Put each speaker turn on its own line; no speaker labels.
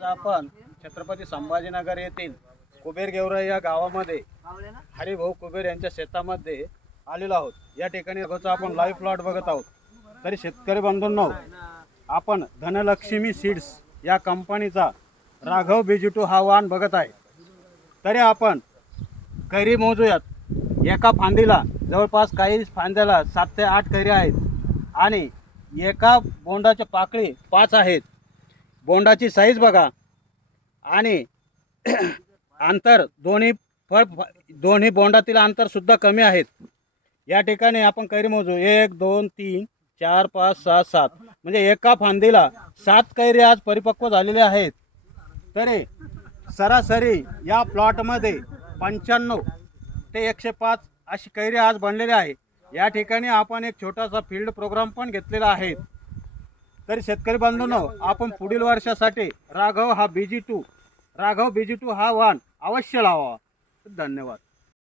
आज आपण छत्रपती संभाजीनगर येथील कुबेर गेवरा या गावामध्ये हरिभाऊ कुबेर यांच्या शेतामध्ये आलेलो आहोत. या ठिकाणी आपण लाईव्ह प्लॉट बघत आहोत. तरी शेतकरी बंधूंनो आपण धनलक्ष्मी सीड्स या कंपनीचा राघव बिजिटू हा वाहन बघत आहे. तरी आपण कैरी मोजूयात. एका फांदीला जवळपास काही फांद्याला सात ते आठ कैरी आहेत. आणि एका बोंडाच्या पाकळी पाच आहेत. बोंडाची साईज बघा. आणि अंतर दोन्ही फळ दोन्ही बोंडातील अंतरसुद्धा कमी आहेत. या ठिकाणी आपण कैरी मोजू. एक दोन तीन चार पाच सहा सात. म्हणजे एका फांदीला सात कैरी आज परिपक्व झालेल्या आहेत. तरी सरासरी या प्लॉटमध्ये पंच्याण्णव ते एकशे पाच अशी कैरी आज बनलेली आहे. या ठिकाणी आपण एक छोटासा फील्ड प्रोग्राम पण घेतलेला आहे. तरी शेतकरी बांधवांनो आपण पुढील वर्षासाठी राघव हा BG two Raghav BG two हा वाण अवश्य लावा धन्यवाद.